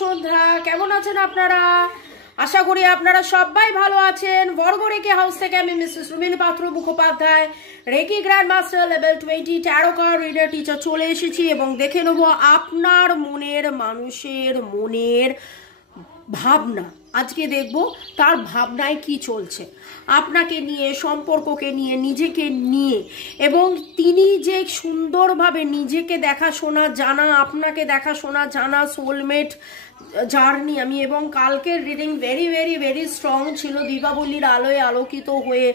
সন্ধ্যা। কেমন আছেন আপনারা? আশা করি আপনারা সবাই ভালো আছেন। বর্গ রেকি হাউস থেকে আমি Mrs Rumin Patra Mukhopadhyay, reiki grand master level 20 tarot card reader teacher চলে এসেছি এবং দেখে নেব আপনার মনের মানুষের মনের ভাবনা। আজকে দেখব তার ভাবনায় কি চলছে আপনাকে নিয়ে, সম্পর্ককে নিয়ে, নিজেকে নিয়ে, এবং তিনি যে সুন্দরভাবে নিজেকে দেখাশোনা জানা, আপনাকে দেখাশোনা জানা সোলমেট জার্নি। আমি এবং কালকের reading very very very strong ছিল, দীপাবলির আলোয় আলোকিত হয়ে।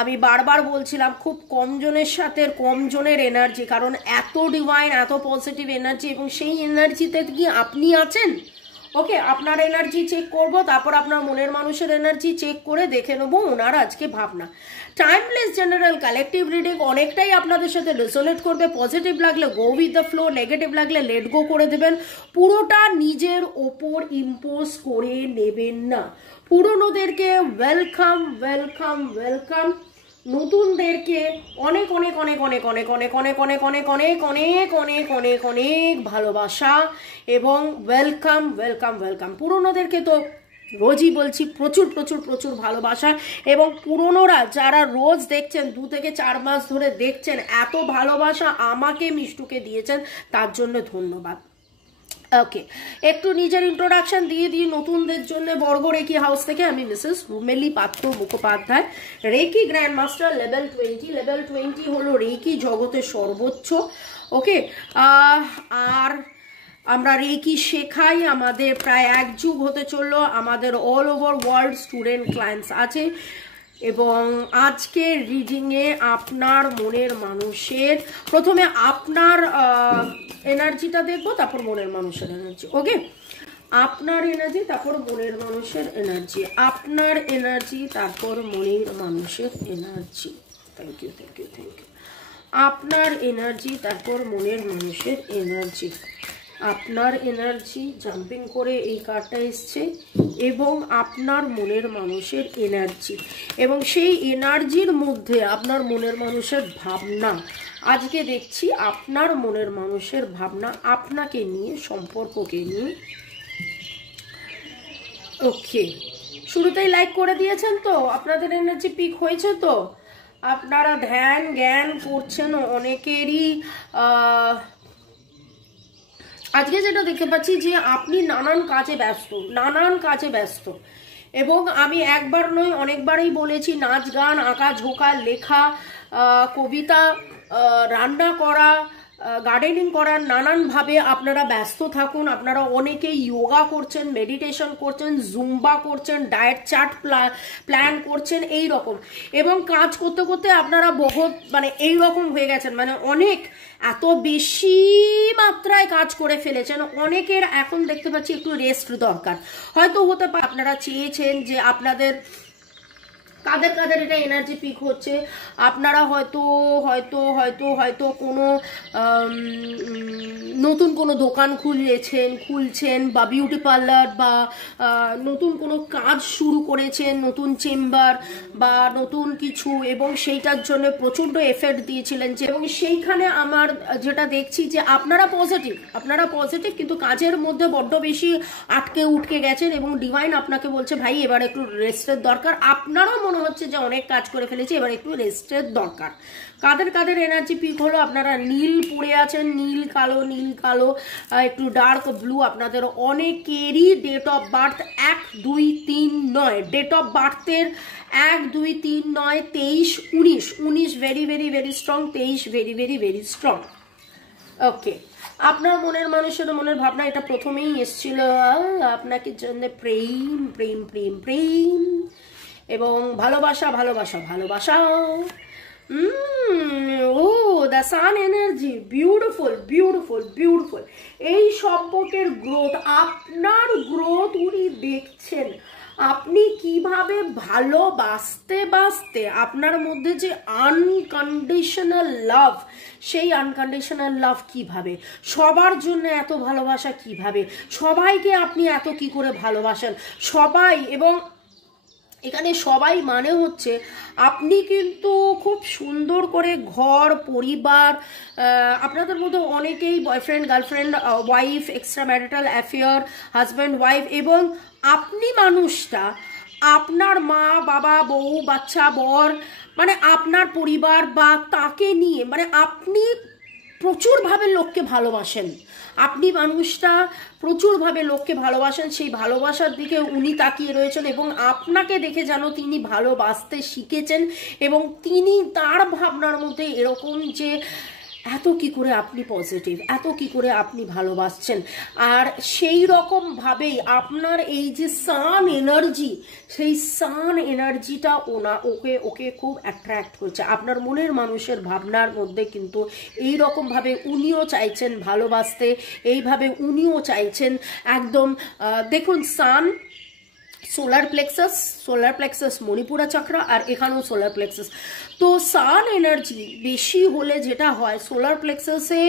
আমি বারবার বলছিলাম খুব কম জনের সাথে কম জনের এনার্জি, কারণ এত ডিভাইন, এত পজিটিভ এনার্জি, এবং সেই এনার্জিতে কি আপনি আছেন? ওকে, আপনার এনার্জি চেক করব, তারপর আপনার মনের মানুষের এনার্জি চেক করে দেখে নেবো ওনার আজকে ভাবনা। টাইমলেস জেনারেল কালেকটিভ রিডিং অনেকটাই আপনাদের সাথে রেজোনেট করবে। পজিটিভ লাগলে go with the flow, negative লাগলে লেট গো করে দেবেন। পুরোটা নিজের ওপর ইম্পোজ করে নেবেন না। পুরনোদেরকে ওয়েলকাম ওয়েলকাম ওয়েলকাম, নতুনদেরকে অনেক অনেক অনেক অনেক অনেক অনেক অনেক অনেক অনেক অনেক অনেক অনেক অনেক অনেক ভালোবাসা এবং ওয়েলকাম ওয়েলকাম ওয়েলকাম। পুরনোদেরকে তো রোজই বলছি প্রচুর প্রচুর প্রচুর ভালোবাসা, এবং পুরনোরা যারা রোজ দেখছেন, 2 থেকে 4 মাস ধরে দেখছেন, এত ভালোবাসা আমাকে মিষ্টুকে দিয়েছেন, তার জন্য ধন্যবাদ। ওকে, একটু নিজের ইন্ট্রোডাকশন দিয়ে দিই নতুনদের জন্য। বর্গ রেকি হাউস থেকে আমি Mrs Rumeli Patra Mukhopadhyay, reiki grand master level 20। Level 20 হলো রেকি জগতের সর্বোচ্চ। ওকে, আর আমরা রেকি শেখাই, আমাদের প্রায় 1 যুগ হতে চললো। আমাদের all over world student clients আছে, এবং আজকের রিডিংয়ে আপনার মনের মানুষের, প্রথমে আপনার এনার্জিটা দেখবো, তারপর মনের মানুষের এনার্জি। ওকে, আপনার এনার্জি, তারপর মনের মানুষের এনার্জি, আপনার এনার্জি, তারপর মনের মানুষের energy. Thank you thank you thank you. আপনার এনার্জি, তারপর মনের মানুষের এনার্জি। আপনার এনার্জি জাম্পিং করে এই কার্ডটা এসছে, এবং আপনার মনের মানুষের এনার্জি, এবং সেই এনার্জির মধ্যে আপনার মনের মানুষের ভাবনা। আজকে দেখছি আপনার মনের মানুষের ভাবনা আপনাকে নিয়ে, সম্পর্ককে নিয়ে। ওকে, শুরুতেই লাইক করে দিয়েছেন তো? আপনাদের এনার্জি পিক হয়েছে তো? আপনারা ধ্যান জ্ঞান করছেন অনেকেরই। আজকে যেটা দেখতে পাচ্ছি যে আপনি নানান কাজে ব্যস্ত, এবং আমি একবার নয় অনেকবারই বলেছি, নাচ গান, আঁকা ঝোঁকা, লেখা, কবিতা, রান্না করা, গার্ডেনিং করার নানানভাবে আপনারা ব্যস্ত থাকুন। আপনারা অনেকেই যোগা করছেন, মেডিটেশন করছেন, জুম্বা করছেন, ডায়েট চার্ট প্ল্যান করছেন, এই রকম। এবং কাজ করতে করতে আপনারা বহুত এই রকম হয়ে গেছেন, অনেক এত বেশি মাত্রায় কাজ করে ফেলেছেন। অনেকের এখন দেখতে পাচ্ছি একটু রেস্ট দরকার। হয়তো হতে পারে আপনারা চেয়েছেন যে আপনাদের কাদের কাদের এটা এনার্জি পিক হচ্ছে, আপনারা হয়তো হয়তো হয়তো হয়তো কোনো নতুন কোনো দোকান খুলছেন, বা বিউটি পার্লার, বা নতুন কোনো কাজ শুরু করেছেন, নতুন চেম্বার বা নতুন কিছু, এবং সেইটার জন্য প্রচণ্ড এফেক্ট দিয়েছিলেন যে, এবং সেইখানে আমার যেটা দেখছি যে আপনারা পজিটিভ, কিন্তু কাজের মধ্যে বড্ড বেশি উঠকে গেছেন, এবং ডিভাইন আপনাকে বলছে ভাই এবার একটু রেস্টের দরকার। আপনারও মনে হচ্ছে যে অনেক কাজ করে ফেলেছি, এবার একটু রেস্টের দরকার। কাদের এনার্জি পিক হলো, আপনারা নীল পরে আছেন, নীল কালো, একটু ডার্ক ব্লু। আপনাদের অনেকেরই date of birth 1, 2, 3, 9। Date of বার্থের 1, 2, 3, 9, 23, 19 very very very strong, 23 very very very strong. Okay, আপনার মনের মানুষের মনের ভাবনা এটা প্রথমেই এসছিল, আপনাকে জন্য প্রেম প্রেম প্রেম প্রেম এবং ভালোবাসা ভালোবাসা ভালোবাসা। The sun energy, beautiful beautiful beautiful. এই সম্পর্কের গ্রোথ, আপনার গ্রোথ উনি দেখছেন। আপনি কিভাবে ভালোবাসতে আপনার মধ্যে যে আনকন্ডিশনাল লাভ, সেই আনকন্ডিশনাল লাভ কিভাবে, সবার জন্য এত ভালোবাসা কিভাবে, সবাইকে আপনি এত কি করে ভালোবাসেন, সবাই। এবং এখানে সবাই মানে হচ্ছে আপনি কিন্তু খুব সুন্দর করে ঘর পরিবার, আপনাদের মধ্যে অনেকেই boyfriend girlfriend wife extra marital affair husband wife, এবং আপনি মানুষটা আপনার মা বাবা বউ বাচ্চা বর মানে আপনার পরিবার বা তাকে নিয়ে মানে আপনি প্রচুরভাবে লোককে ভালোবাসেন, আপনি মানুষটা প্রচুরভাবে লোককে ভালোবাসেন, সেই ভালোবাসার দিকে উনি তাকিয়ে রয়েছেন এবং আপনাকে দেখে যেন তিনি ভালোবাসতে শিখেছেন এবং তিনি তার ভাবনার মধ্যে এরকম যে এত কি করে আপনি পজিটিভ, এত কি করে আপনি ভালোবাসছেন। আর সেই রকমভাবেই আপনার এই যে সান এনার্জি, সেই সান এনার্জিটা ওকে খুব অ্যাট্রাক্ট করছে। আপনার মনের মানুষের ভাবনার মধ্যে কিন্তু এই রকমভাবে উনিও চাইছেন ভালোবাসতে, এইভাবে উনিও চাইছেন একদম। দেখুন সান সোলার প্লেক্সাস মণিপুরা চক্র, আর এখানেও সোলার প্লেক্সাস। তো সান এনার্জি বেশি হলে যেটা হয়, সোলার প্লেক্সাসে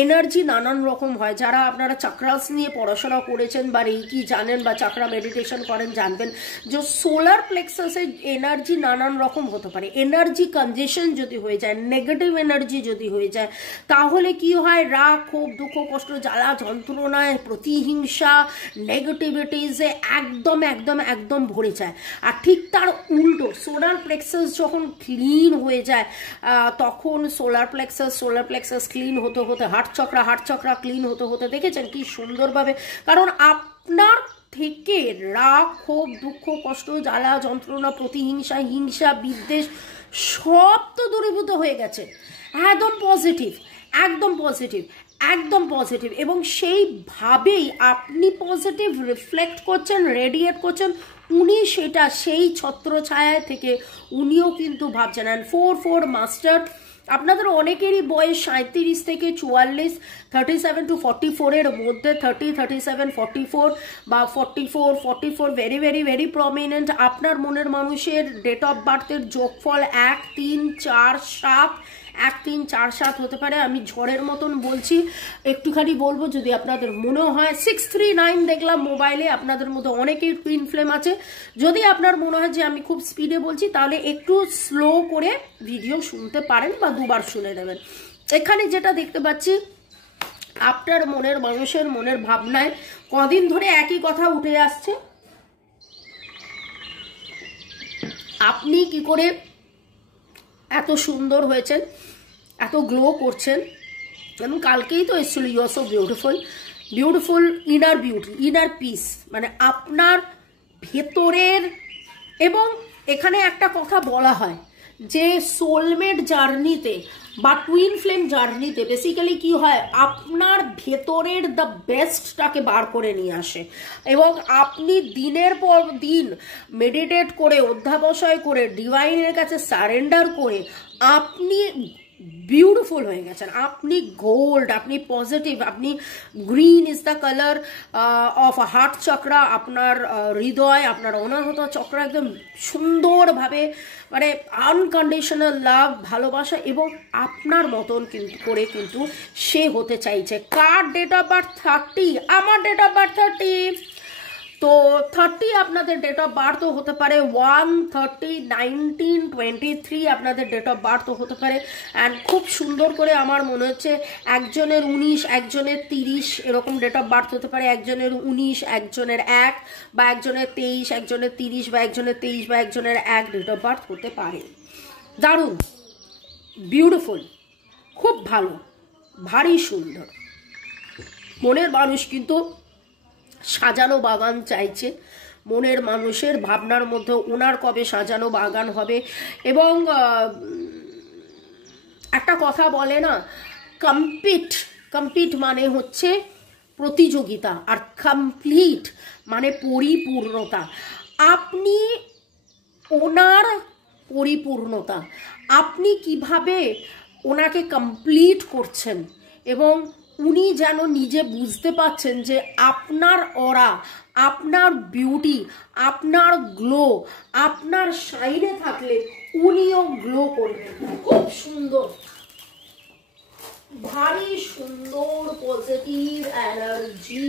এনার্জি নানান রকম হয়। যারা আপনারা চাক্রাস নিয়ে পড়াশোনা করেছেন বা রেকি জানেন বা চাক্রা মেডিটেশন করেন জানবেন যে সোলার প্লেক্সাসে এনার্জি নানান রকম হতে পারে। এনার্জি কনজেশন যদি হয়ে যায়, নেগেটিভ এনার্জি যদি হয়ে যায়, তাহলে কি হয়, রাগ ক্ষোভ দুঃখ কষ্ট জ্বালা যন্ত্রণায় প্রতিহিংসা নেগেটিভিটিসে একদম একদম একদম ভরে যায়। আর ঠিক তার উল্টো সোলার প্লেক্সাস যখন ক্লিন হয়ে যায়, তখন সোলার প্লেক্সাস ক্লিন হতে হতে হার্ট চক্রা ক্লিন হতে হতে দেখেছেন কি সুন্দরভাবে, কারণ আপনার থেকে রাগ ক্ষোভ দুঃখ কষ্ট জ্বালা যন্ত্রণা প্রতিহিংসা হিংসা বিদ্বেষ সব তো দূরীভূত হয়ে গেছে। একদম পজিটিভ একদম পজিটিভ একদম পজিটিভ, এবং সেইভাবেই আপনি পজিটিভ রিফ্লেক্ট করছেন, রেডিয়েট করছেন, উনি সেটা সেই ছত্রছায়া থেকে উনিও কিন্তু ভাবছেন। অ্যান্ড 4 মাস্টার, আপনাদের অনেকেরই বয়স 37 থেকে 44, 37 to 44 এর মধ্যে, 30, 37, 44 বা 44 ভেরি ভেরি ভেরি প্রমিনেন্ট। আপনার মনের মানুষের ডেট অফ বার্থের যোগফল 1, 3, 4, 7, 1, 3, 4, 7 হতে পারে। আমি ঝড়ের মতন বলছি, একটুখানি বলবো যদি আপনাদের মনে হয়। 639 দেখলাম মোবাইলে, আপনাদের মধ্যে অনেকেই টুইন ফ্লেম আছে। যদি আপনার মনে হয় যে আমি খুব স্পিডে বলছি, তাহলে একটু স্লো করে ভিডিও শুনতে পারেন বা দুবার শুনে নেবেন। এখানে যেটা দেখতে পাচ্ছি, আপনার মনের মানুষের মনের ভাবনায় কদিন ধরে একই কথা উঠে আসছে, আপনি কি করে এত সুন্দর হয়েছেন, এত গ্লো করছেন। এবং কালকেই তো এসেছিল you are so beautiful inner beauty, inner peace, মানে আপনার ভেতরের। এবং এখানে একটা কথা বলা হয় যে সোলমেট জার্নিতে বা টুইন ফ্লেম জার্নিতে বেসিক্যালি কি হয়, আপনার ভেতরের দ্য বেস্টটাকে বার করে নিয়ে আসে এবং আপনি দিনের পর দিন মেডিটেট করে অধ্যাবসায় করে ডিভাইনের কাছে সারেন্ডার করে আপনি বিউটিফুল হয়ে গেছেন, আপনি গোল্ড, আপনি পজিটিভ, আপনি green is the colour of heart chakra. আপনার হৃদয়, আপনার অনাহত চক্র একদম সুন্দরভাবে মানে আনকন্ডিশনাল লাভ ভালোবাসা এবং আপনার মতন কিন্তু করে কিন্তু সে হতে চাইছে। কার ডেট অফ বার্থ 30, আমার ডেট অফ বার্থ 30, তো 30 আপনাদের ডেট অফ বার্থও হতে পারে, 1, 30, 19, 23 আপনাদের ডেট অফ বার্থও হতে পারে। অ্যান্ড খুব সুন্দর করে আমার মনে হচ্ছে একজনের 19, একজনের 30 এরকম ডেট অফ বার্থ হতে পারে, একজনের 19, একজনের 1 বা একজনের 23, একজনের 30 বা একজনের 23 বা একজনের 1 ডেট অফ বার্থ হতে পারে। দারুণ, বিউটিফুল, খুব ভালো, ভারী সুন্দর। মনের মানুষ কিন্তু সাজানো বাগান চাইছে, মনের মানুষের ভাবনার মধ্যে ওনার কবে সাজানো বাগান হবে। এবং একটা কথা বলে না, কম্পিট মানে হচ্ছে প্রতিযোগিতা, আর কমপ্লিট মানে পরিপূর্ণতা। আপনি ওনার পরিপূর্ণতা, আপনি কিভাবে ওনাকে কমপ্লিট করছেন এবং উনি যেন নিজে বুঝতে পাচ্ছেন যে আপনার অরা, আপনার বিউটি, আপনার গ্লো, আপনার শাইনে থাকলে উনিও গ্লো করবেন। খুব সুন্দর, ভারী সুন্দর পজিটিভ এনার্জি।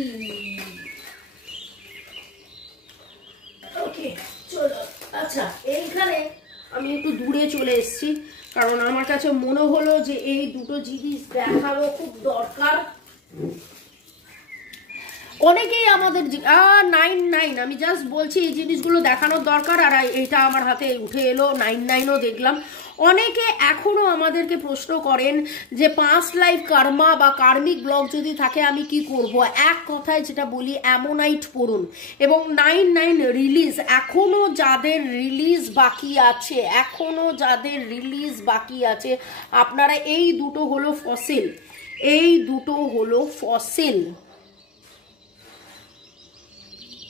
ওকে, চলো আচ্ছা, এইখানে আমি একটু দূরে চলে এসেছি, কারণ আমার কাছে মনে হলো যে এই দুটো জিনিস দেখানো খুব দরকার। অনেকেই আমাদের 99, আমি জাস্ট বলছি এই জিনিসগুলো দেখানোর দরকার। আর এইটা আমার হাতে উঠে এলো, 99ও দেখলাম। অনেকে এখনো আমাদেরকে প্রশ্ন করেন যে পাস্ট লাইফ কার্মা বা কার্মিক ব্লক যদি থাকে আমি কি করব। এক কথায় যেটা বলি, অ্যামোনাইট পড়ুন। এবং 99 রিলিজ, এখনো যাদের রিলিজ বাকি আছে, এখনো যাদের রিলিজ বাকি আছে, আপনারা এই দুটো হলো ফসিল, এই দুটো হলো ফসিল।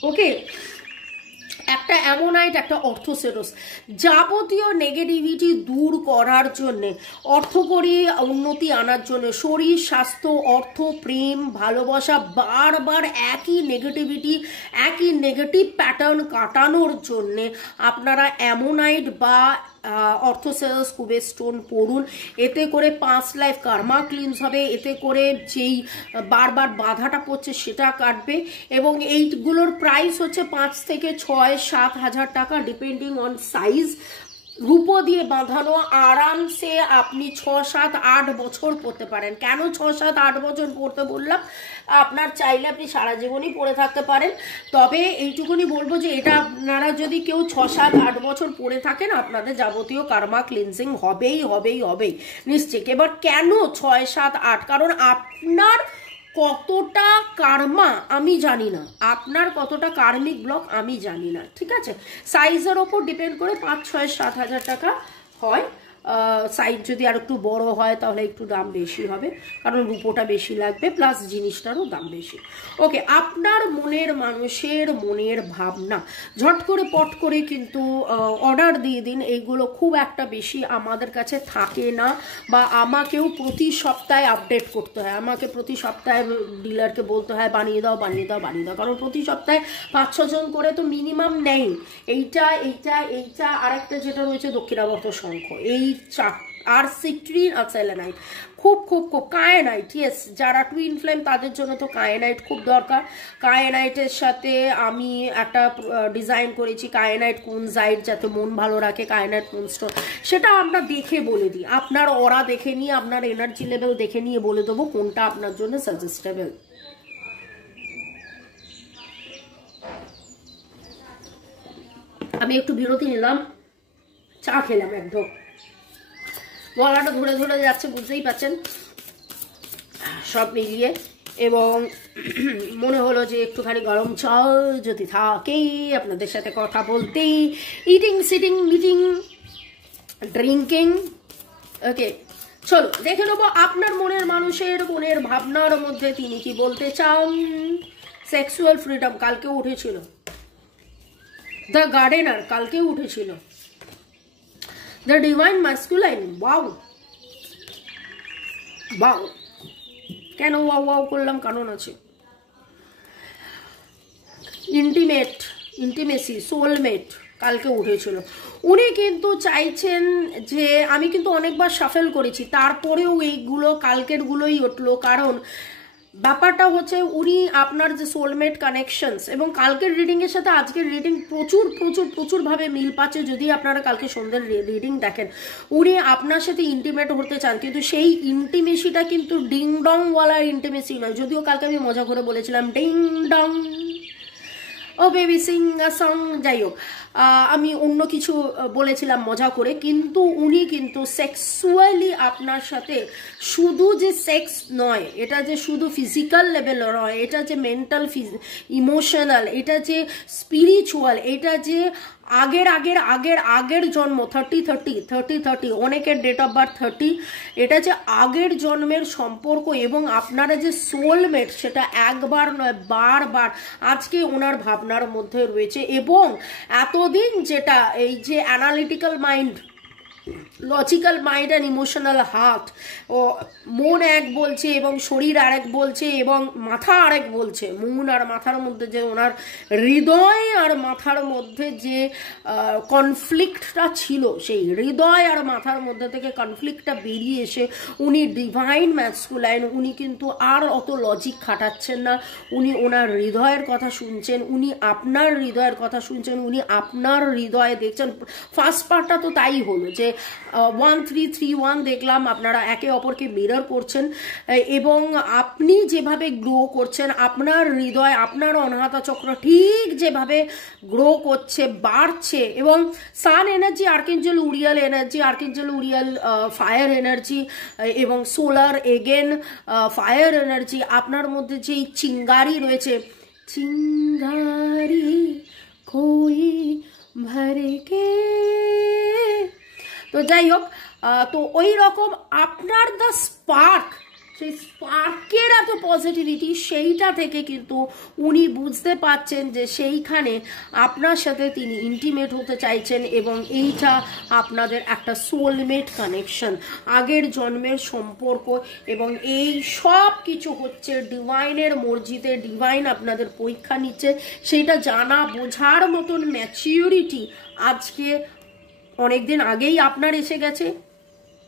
ওকে, একটা অ্যামোনাইট, একটা অর্থোসেরস, যাবতীয় নেগেটিভিটি দূর করার জন্যে, অর্থকরী উন্নতি আনার জন্য, শরীর স্বাস্থ্য অর্থ প্রেম ভালোবাসা, বারবার একই নেগেটিভিটি একই নেগেটিভ প্যাটার্ন কাটানোর জন্যে আপনারা অ্যামোনাইট বা অর্থোসেরস কুবের স্টোন পড়ুন। এতে করে 5 লাইফ কার্মা ক্লিনস হবে, এতে করে যেই বারবার বাধাটা পড়ছে সেটা কাটবে। এবং এইগুলোর প্রাইস হচ্ছে 5 থেকে 6-7 হাজার টাকা, ডিপেন্ডিং অন সাইজ। রূপো দিয়ে বাঁধানো, আরামসে আপনি 6-7-8 বছর পড়তে পারেন। কেন 6-7-8 বছর পড়তে বললাম? আপনার চাইলে আপনি সারা জীবনই পড়ে থাকতে পারেন, তবে এইটুকুনি বলবো যে এটা আপনারা যদি কেউ 6-7-8 বছর পড়ে থাকেন, আপনাদের যাবতীয় কার্মা ক্লিনজিং হবেই হবেই হবেই নিশ্চিত। এবার কেন 6-7-8? কারণ আপনার কতটা কার্মা আমি জানি না, আপনার কতটা কার্মিক ব্লক আমি জানি না, ঠিক আছে? সাইজের ওপর ডিপেন্ড করে 5-6-7 হাজার টাকা হয়। সাইজ যদি আর একটু বড় হয় তাহলে একটু দাম বেশি হবে, কারণ রূপোটা বেশি লাগবে, প্লাস জিনিসটারও দাম বেশি। ওকে, আপনার মনের মানুষের মনের ভাবনা ঝট করে পট করে কিন্তু অর্ডার দিয়ে দিন। এইগুলো খুব একটা বেশি আমাদের কাছে থাকে না, বা আমাকেও প্রতি সপ্তাহে আপডেট করতে হয়, আমাকে প্রতি সপ্তাহে ডিলারকে বলতে হয় বানিয়ে দাও বানিয়ে দাও বানিয়ে দাও, কারণ প্রতি সপ্তাহে 5-6 জন করে তো মিনিমাম নেই। এইটা এইটা এইটা আরেকটা যেটা রয়েছে দক্ষিণাবর্ত শঙ্খ, এই আর সিট্রিন আর সেলেনাইট খুব খুব খুব কায়েনাইট। ইয়েস, যারা টুইন ফ্লেম তাদের জন্য তো কায়েনাইট খুব দরকার। কায়েনাইটের সাথে আমি একটা ডিজাইন করেছি কায়েনাইট কুনজাইট, যাতে মন ভালো রাখে, কায়েনাইট কুনস্টোন, সেটা আমরা দেখে বলে দিই। আপনার অরা দেখে নিয়ে, আপনার এনার্জি লেভেল দেখে নিয়ে বলে দেবো কোনটা আপনার জন্য সাজেস্টেবল। আমি একটু বিরতি নিলাম, চা খেলাম একদম, গলাটা ধরে ধরে যাচ্ছে বুঝতেই পাচ্ছেন, সব মিলিয়ে। এবং মনে হলো যে একটুখানি গরম চাল যদি থাকেই আপনাদের সাথে কথা বলতেই, ইটিং সিটিং মিটিং ড্রিঙ্কিং। ওকে, চলো দেখে নেবো আপনার মনের মানুষের মনের ভাবনার মধ্যে তিনি কি বলতে চান। সেক্সুয়াল ফ্রিডম কালকে উঠেছিল, দ্য গার্ডেনার কালকে উঠেছিল, the divine masculine. Wow wow, কেন ওয়াও ওয়াও করলাম? কারণ আছে। ইন্টিমেসি, সোলমেট কালকে উঠেছিল। উনি কিন্তু চাইছেন যে, আমি কিন্তু অনেকবার শাফেল করেছি তারপরেও এইগুলো কালকেরগুলোই উঠলো, কারণ ব্যাপারটা হচ্ছে উনি আপনার যে সোলমেট কানেকশনস, এবং কালকের রিডিংয়ের সাথে আজকের রিডিং প্রচুর প্রচুর প্রচুরভাবে মিল পাচ্ছে। যদি আপনারা কালকে সন্ধ্যের রিডিং দেখেন, উনি আপনার সাথে ইন্টিমেট হতে চান, কিন্তু সেই ইন্টিমেসিটা কিন্তু ডিং ডংওয়ালা ইন্টিমেসি নয়। যদিও কালকে আমি মজা করে বলেছিলাম ding dong oh baby sing a song, যাই হোক আমি অন্য কিছু বলেছিলাম মজা করে, কিন্তু উনি কিন্তু সেক্সুয়ালি আপনার সাথে শুধু যে সেক্স নয়, এটা যে শুধু ফিজিক্যাল লেভেল নয়, এটা যে মেন্টাল ইমোশনাল, এটা যে স্পিরিচুয়াল, এটা যে আগের আগের আগের আগের জন্ম 30 অনেকের ডেট অফ বার্থ 30, এটা যে আগের জন্মের সম্পর্ক, এবং আপনারা যে সোলমেট সেটা একবার নয় বারবার আজকে ওনার ভাবনার মধ্যে রয়েছে। এবং এতদিন যেটা এই যে analytical mind logical mind and emotional heart, ও মন এক বলছে এবং শরীর আরেক বলছে এবং মাথা আরেক বলছে। মন আর মাথার মধ্যে যে ওনার হৃদয় আর মাথার মধ্যে যে কনফ্লিক্টটা ছিল, সেই হৃদয় আর মাথার মধ্যে থেকে কনফ্লিক্টটা বেরিয়ে এসে উনি ডিভাইন ম্যাসকুলাইন। উনি কিন্তু আর অত লজিক খাটাচ্ছেন না, উনি ওনার হৃদয়ের কথা শুনছেন, উনি আপনার হৃদয়ের কথা শুনছেন, উনি আপনার হৃদয়ে দেখছেন। ফার্স্ট পার্টটা তো তাই হলো যে 1331 দেখলাম আপনারা একে অপরকে মিরর করছেন এবং আপনি যেভাবে গ্রো করছেন, আপনার হৃদয় আপনার অনাহতা চক্র ঠিক যেভাবে গ্রো করছে, বাড়ছে, এবং sun energy, archangel Uriel energy, archangel Uriel fire energy এবং সোলার এগেন ফায়ার এনার্জি, আপনার মধ্যে যেই চিঙ্গারি রয়েছে, চিঙ্গারি কোই ভরকে, তো যাই হোক, তো ওই রকম আপনার দ্য স্পার্ক, সেই স্পার্কের এত পজিটিভিটি, সেইটা থেকে কিন্তু উনি বুঝতে পাচ্ছেন যে সেইখানে আপনার সাথে তিনি ইন্টিমেট হতে চাইছেন এবং এইটা আপনাদের একটা সোলমেট কানেকশন, আগের জন্মের সম্পর্ক, এবং এই সব কিছু হচ্ছে ডিভাইনের মর্জিতে। ডিভাইন আপনাদের পরীক্ষা নিচ্ছে, সেইটা জানা বোঝার মতন ম্যাচিউরিটি আজকে অনেকদিন আগেই আপনার এসে গেছে,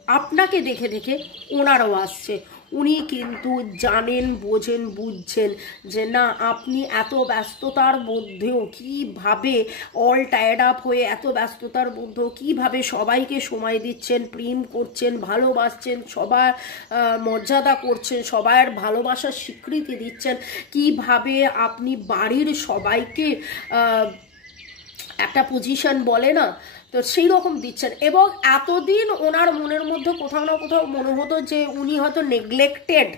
আপনাকে দেখে দেখে ওনারাও আসছে। উনি কিন্তু জানেন, বোঝেন, বুঝছেন যে না, আপনি এত ব্যস্ততার মধ্যেও কিভাবে অল টায়ার্ড আপ হয়ে এত ব্যস্ততার মধ্যেও কিভাবে সবাইকে সময় দিচ্ছেন, প্রেম করছেন, ভালোবাসছেন, সবার মর্যাদা করছেন, সবার ভালোবাসার স্বীকৃতি দিচ্ছেন, কিভাবে আপনি বাড়ির সবাইকে একটা পজিশন বলে না, তো সেই রকম দিচ্ছেন। এবং এতদিন ওনার মনের মধ্যে কোথাও না কোথাও মনে হতো যে উনি হয়তো নেগলেক্টেড,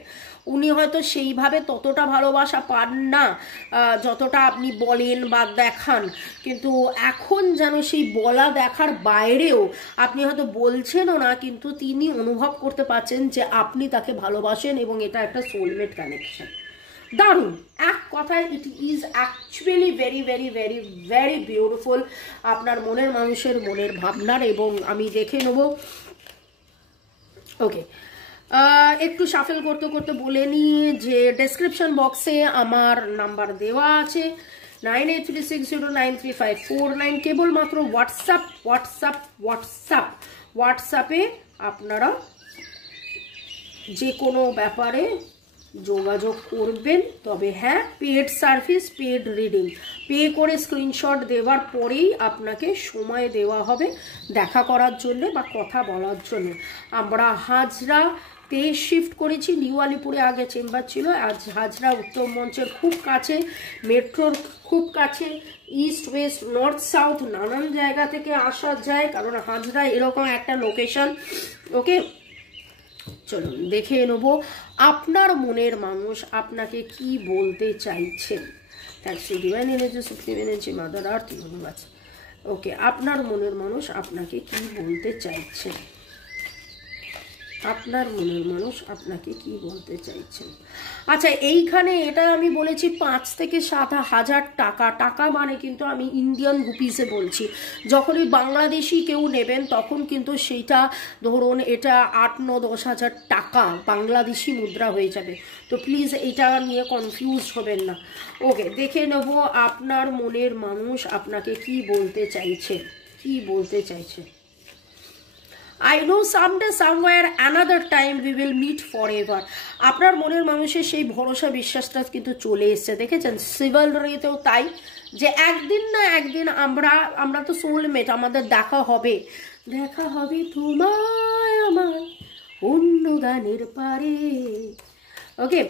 উনি হয়তো সেইভাবে ততটা ভালোবাসা পান না যতটা আপনি বলেন বা দেখান, কিন্তু এখন যেন সেই বলা দেখার বাইরেও আপনি হয়তো বলছেনও না, কিন্তু তিনি অনুভব করতে পারছেন যে আপনি তাকে ভালোবাসেন এবং এটা একটা সোলমেট কানেকশন। দারুণ, এক কথায় it is actually very very very very beautiful আপনার মনের মানুষের মনের ভাবনার। এবং আমি দেখে নেব, ওকে, একটু শাফেল করতে করতে বলে নিই যে ডেসক্রিপশন বক্সে আমার নাম্বার দেওয়া আছে 9836093549, কেবলমাত্র হোয়াটসঅ্যাপ হোয়াটসঅ্যাপ হোয়াটসঅ্যাপ হোয়াটসঅ্যাপে আপনারা যে কোনো ব্যাপারে যোগাযোগ করবেন। তবে হ্যাঁ, paid service, paid reading, pay করে স্ক্রিনশট দেওয়ার পরেই আপনাকে সময় দেওয়া হবে দেখা করার জন্য বা কথা বলার জন্য। আমরা হাজরাতে শিফট করেছি, নিউ আলিপুরে আগে চেম্বার ছিল, আজ হাজরা উত্তর মঞ্চের খুব কাছে, মেট্রোর খুব কাছে, ইস্ট ওয়েস্ট নর্থ সাউথ নানান জায়গা থেকে আসা যায়, কারণ হাজরা এরকম একটা লোকেশন। ওকে, চলুন দেখে নেব আপনার মনের মানুষ আপনাকে কি বলতে চাইছেন। Thanks to divine energy, supreme energy, mother earth, universe. Okay, আপনার মনের মানুষ আপনাকে কি বলতে চাইছেন, আপনার মনের মানুষ আপনাকে কি বলতে চাইছেন। আচ্ছা, এইখানে এটা আমি বলেছি 5 থেকে 7 হাজার টাকা, টাকা মানে কিন্তু আমি ইন্ডিয়ান রুপিসে বলছি। যখনই বাংলাদেশি কেউ নেবেন তখন কিন্তু সেইটা ধরুন এটা 8-9-10 হাজার টাকা বাংলাদেশি মুদ্রা হয়ে যাবে, তো প্লিজ এটা নিয়ে কনফিউজ হবেন না। ওকে, দেখে নেব আপনার মনের মানুষ আপনাকে কি বলতে চাইছে, কি বলতে চাইছে। I know someday, somewhere, another time we will meet forever. আপনার মনের মানুষের সেই ভরসা বিশ্বাসটা কিন্তু চলে এসছে, দেখেছেন সিভালরিতেও তাই, যে একদিন না একদিন আমরা তো সোলমেট, আমাদের দেখা হবে, দেখা হবে তোমায় আমার অন্য গানের পারে। ওকে,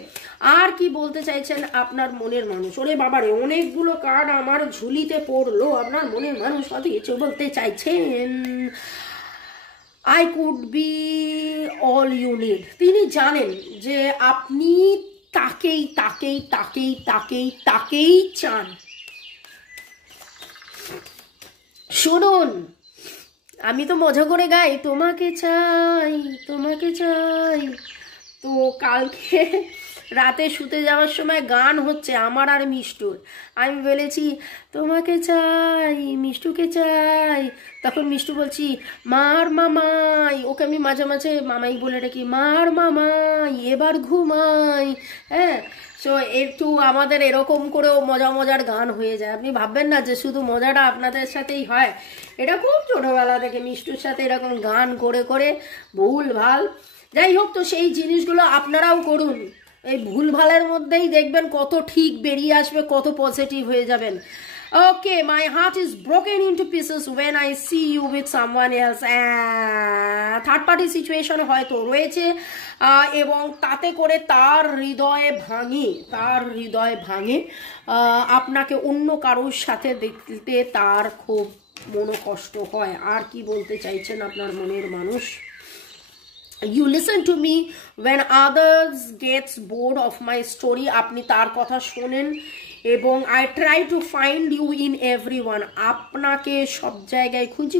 আর কি বলতে চাইছেন আপনার মনের মানুষ? ওরে বাবারে, অনেকগুলো কার্ড আমার ঝুলিতে পড়লো। আপনার মনের মানুষ কত কিছু বলতে চাইছেন। I could be all you need. তিনি জানেন যে আপনি তাকেই তাকেই তাকেই তাকেই তাকেই চান। শুনুন, আমি তো মজা করে গাই, তোমাকে চাই তোমাকে চাই। তো কালকে রাতে শুতে যাওয়ার সময় গান হচ্ছে আমার আর মিষ্টুর। আমি বলেছি তোমাকে চাই, মিষ্টুকে চাই। তখন মিষ্টু বলছি মার মামাই, ওকে আমি মাঝে মাঝে মামাই বলে ডাকি, মার মামাই এবার ঘুমাই। হ্যাঁ, সো একটু আমাদের এরকম করেও মজার গান হয়ে যায়। আপনি ভাববেন না যে শুধু মজাটা আপনাদের সাথেই হয়, এটা খুব ছোটবেলা থেকে মিষ্টুর সাথে এরকম গান করে করে ভুল ভাল। যাই হোক, তো সেই জিনিসগুলো আপনারাও করুন। এই ভুল ভালের মধ্যেই দেখবেন কত ঠিক বেরিয়ে আসবে, কত পজিটিভ হয়ে যাবেন। Okay, my heart is broken into pieces when I see you with someone else. Third party situation হয়তো রয়েছে এবং তাতে করে তার হৃদয় ভাঙে। আপনাকে অন্য কারোর সাথে দেখতে তার খুব মনোকষ্ট হয়। আর কি বলতে চাইছেন আপনার মনের মানুষ? You listen to me when others gets bored of my story. আপনি তার কথা শোনেন এবং I try to find you in everyone. আপনাকে সব জায়গায় খুঁজি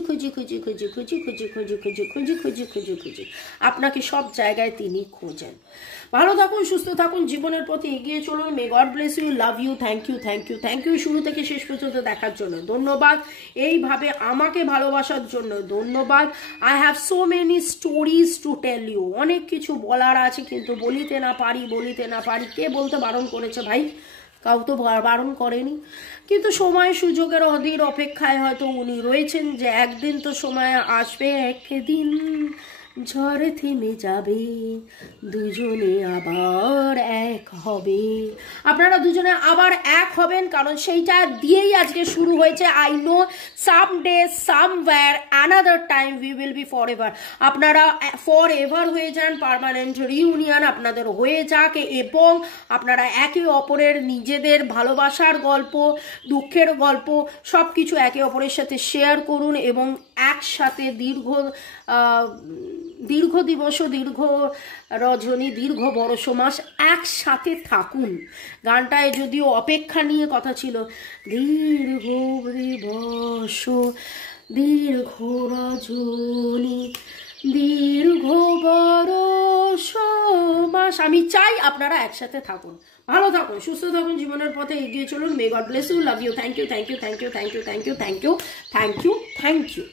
আপনাকে সব জায়গায় তিনি খোঁজেন। ভালো থাকুন, সুস্থ থাকুন, জীবনের পথে এগিয়ে চলুন। May God bless you, love you, thank you শুরু থেকে শেষ পর্যন্ত দেখার জন্য ধন্যবাদ। এইভাবে আমাকে ভালোবাসার জন্য ধন্যবাদ। I have so many stories to tell you. অনেক কিছু বলার আছে কিন্তু বলিতে না পারি। কে বলতে বারণ করেছে ভাই? কাউ তো বারণ করেনি, কিন্তু সময় সুযোগের অধীর অপেক্ষায় হয়তো উনি রয়েছেন যে একদিন তো সময় আসবে, একদিন ঝড় থেমে যাবে, দুজনে আবার এক হবে। আপনারা দুজনে আবার এক হবেন, কারণ সেইটা দিয়েই আজকে শুরু হয়েছে। I know someday somewhere another time we will be for ever. আপনারা ফর এভার হয়ে যান, পার্মানেন্ট রিউনিয়ন আপনাদের হয়ে যাক এবং আপনারা একে অপরের নিজেদের ভালোবাসার গল্প, দুঃখের গল্প সব কিছু একে অপরের সাথে শেয়ার করুন এবং একসাথে দীর্ঘ দিবস, দীর্ঘ রজনী, দীর্ঘ বরষ মাস একসাথে থাকুন। গানটায় যদিও অপেক্ষা নিয়ে কথা ছিল, দীর্ঘ দিবস, দীর্ঘ রজনী, দীর্ঘ বরষ মাস। আমি চাই আপনারা একসাথে থাকুন, ভালো থাকুন, সুস্থ থাকুন, জীবনের পথে এগিয়ে চলুন। May God bless you, love you, thank you.